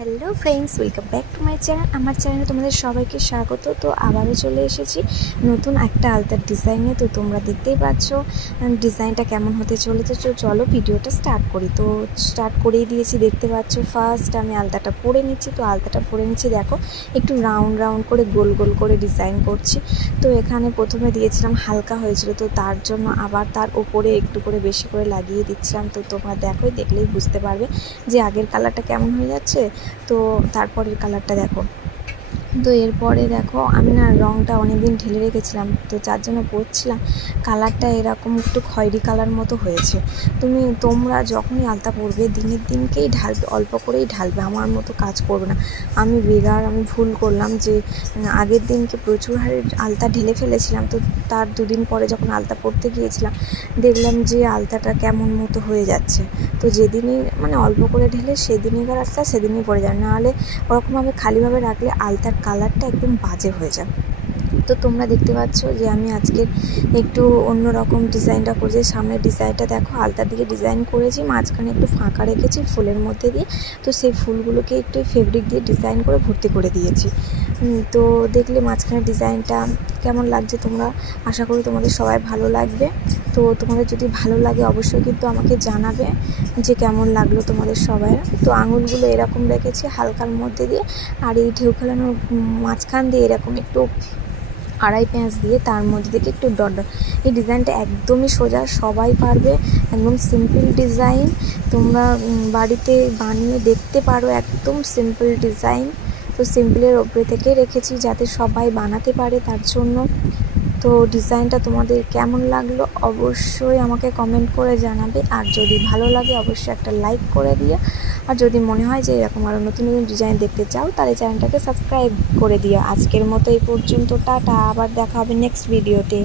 Hello friends, welcome back to my channel. আমার চ্যানেলে তোমাদের সবাইকে স্বাগত। তো আবারও চলে এসেছি নতুন একটা আলতার ডিজাইনে। তো তোমরা দেখতেই পাচ্ছ ডিজাইনটা কেমন হতে চলেছে। তো চলো ভিডিওটা স্টার্ট করি। তো স্টার্ট করেই দিয়েছি, দেখতে পাচ্ছ। ফার্স্ট আমি আলতাটা পরে নিচ্ছি। তো আলতাটা পরে নিচ্ছি, দেখো একটু রাউন্ড রাউন্ড করে গোল গোল করে ডিজাইন করছি। তো এখানে প্রথমে দিয়েছিলাম হালকা হয়েছিল, তো তার জন্য আবার তার ওপরে একটু করে বেশি করে লাগিয়ে দিচ্ছিলাম। তো তোমরা দেখলেই বুঝতে পারবে যে আগের কালারটা কেমন হয়ে যাচ্ছে। তো তারপরের কালারটা দেখো। তো এরপরে দেখো আমি না রঙটা অনেকদিন ঢেলে রেখেছিলাম, তো যার জন্য পরছিলাম কালারটা এরকম একটু খয়েরি কালার মতো হয়েছে। তোমরা যখনই আলতা পরবে দিনের দিনকেই ঢালবে, অল্প করেই ঢালবে, আমার মতো কাজ করবে না। আমি ভুল করলাম যে আগের দিনকে প্রচুর হারে আলতা ঢেলে ফেলেছিলাম। তো তার দুদিন পরে যখন আলতা পরতে গিয়েছিলাম দেখলাম যে আলতাটা কেমন মতো হয়ে যাচ্ছে। তো যেদিনই অল্প করে ঢেলে সেদিনইকার আলতা সেদিনই পরে যায়, নাহলে ওরকমভাবে খালিভাবে রাখলে আলতার কালারটা একদম বাজে হয়ে যায়। তো তোমরা দেখতে পাচ্ছ যে আমি আজকে একটু অন্যরকম ডিজাইনটা করেছি। সামনের ডিজাইনটা দেখো, আলতার দিকে ডিজাইন করেছি, মাঝখানে একটু ফাঁকা রেখেছি ফুলের মধ্যে দিয়ে। তো সেই ফুলগুলোকে একটু ফেব্রিক দিয়ে ডিজাইন করে ভর্তি করে দিয়েছি। তো দেখলে মাঝখানে ডিজাইনটা কেমন লাগছে, তোমরা আশা করি তোমাদের সবাই ভালো লাগবে। তো তোমাদের যদি ভালো লাগে অবশ্যই কিন্তু আমাকে জানাবে যে কেমন লাগলো তোমাদের সবাই। তো আঙুলগুলো এরকম রেখেছি হালকার মধ্যে দিয়ে, আর এই ঢেউ খেলানোর মাঝখান দিয়ে এরকম একটু আড়াই পেঁয়াজ দিয়ে তার মধ্যে থেকে একটু ডট ডট। এই ডিজাইনটা একদমই সোজা, সবাই পারবে, একদম সিম্পল ডিজাইন। তোমরা বাড়িতে বানিয়ে দেখতে পারো, একদম সিম্পল ডিজাইন। তো সিম্পলের ওপরে থেকে রেখেছি যাতে সবাই বানাতে পারে, তার জন্য। তো ডিজাইনটা তোমাদের কেমন লাগলো অবশ্যই আমাকে কমেন্ট করে জানাবে। আর যদি ভালো লাগে অবশ্যই একটা লাইক করে দিও। আর যদি মনে হয় যে এরকম আরও নতুন নতুন ডিজাইন দেখতে চাও তাহলে চ্যানেলটাকে সাবস্ক্রাইব করে দিও। আজকের মতো এই পর্যন্ত, টাটা। আবার দেখা হবে নেক্সট ভিডিওতে।